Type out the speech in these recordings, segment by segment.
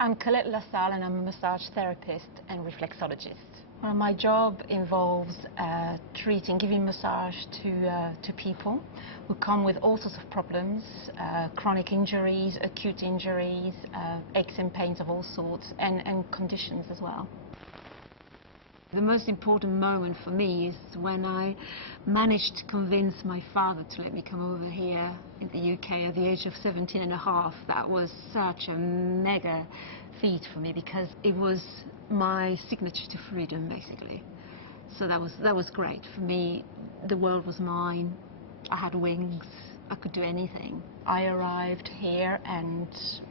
I'm Colette and I'm a massage therapist and reflexologist. Well, my job involves giving massage to people who come with all sorts of problems, chronic injuries, acute injuries, aches and pains of all sorts, and conditions as well. The most important moment for me is when I managed to convince my father to let me come over here in the UK at the age of 17 and a half. That was such a mega feat for me because it was my signature to freedom, basically. So that was great. For me, the world was mine. I had wings. I could do anything. I arrived here and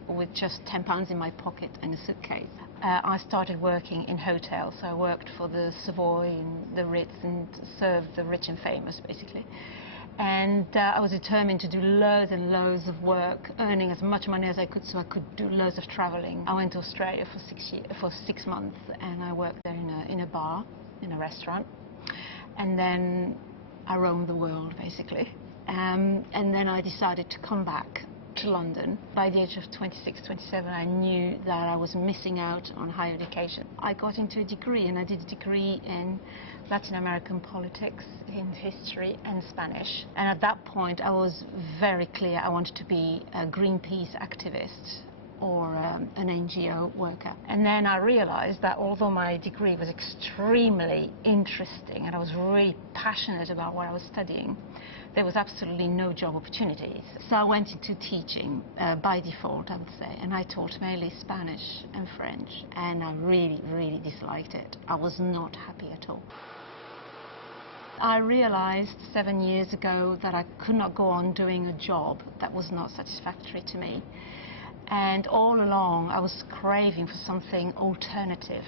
with just £10 in my pocket and a suitcase. I started working in hotels. So I worked for the Savoy and the Ritz and served the rich and famous, basically. And I was determined to do loads and loads of work, earning as much money as I could so I could do loads of traveling. I went to Australia for 6 months and I worked there in a bar, in a restaurant. And then I roamed the world, basically. And then I decided to come back to London. By the age of 26, 27, I knew that I was missing out on higher education. I got into a degree, and I did a degree in Latin American politics, in history and Spanish. And at that point, I was very clear I wanted to be a Greenpeace activist or an NGO worker. And then I realized that although my degree was extremely interesting and I was really passionate about what I was studying, there was absolutely no job opportunities. So I went into teaching by default, I would say, and I taught mainly Spanish and French, and I really, really disliked it. I was not happy at all. I realized 7 years ago that I could not go on doing a job that was not satisfactory to me. And all along, I was craving for something alternative.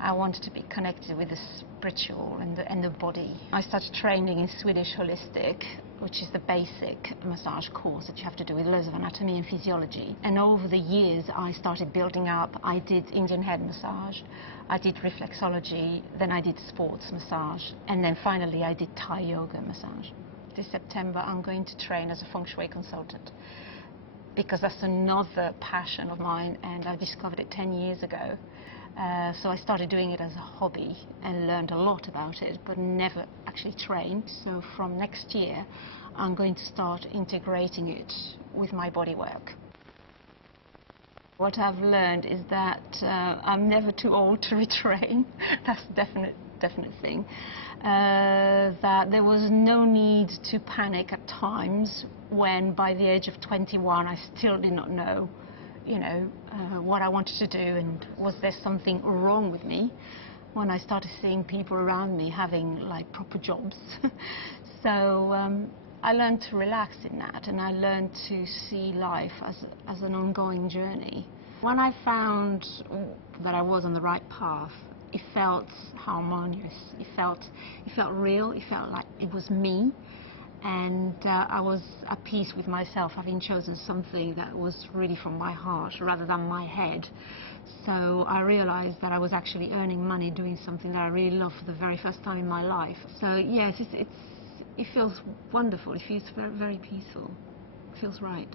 I wanted to be connected with the spiritual and the body. I started training in Swedish Holistic, which is the basic massage course that you have to do with loads of anatomy and physiology. And over the years, I started building up. I did Indian head massage, I did reflexology, then I did sports massage, and then finally I did Thai yoga massage. This September, I'm going to train as a feng shui consultant, because that's another passion of mine, and I discovered it 10 years ago. So I started doing it as a hobby and learned a lot about it, but never actually trained. So from next year, I'm going to start integrating it with my body work. What I've learned is that I'm never too old to retrain. That's a definite thing. That there was no need to panic at times when by the age of 21 I still did not know, what I wanted to do, and was there something wrong with me when I started seeing people around me having like proper jobs. So I learned to relax in that, and I learned to see life as an ongoing journey. When I found that I was on the right path, it felt harmonious, it felt real, it felt like it was me, and I was at peace with myself, having chosen something that was really from my heart rather than my head. So I realized that I was actually earning money doing something that I really love for the very first time in my life. So yes, it feels wonderful, it feels very, very peaceful, it feels right.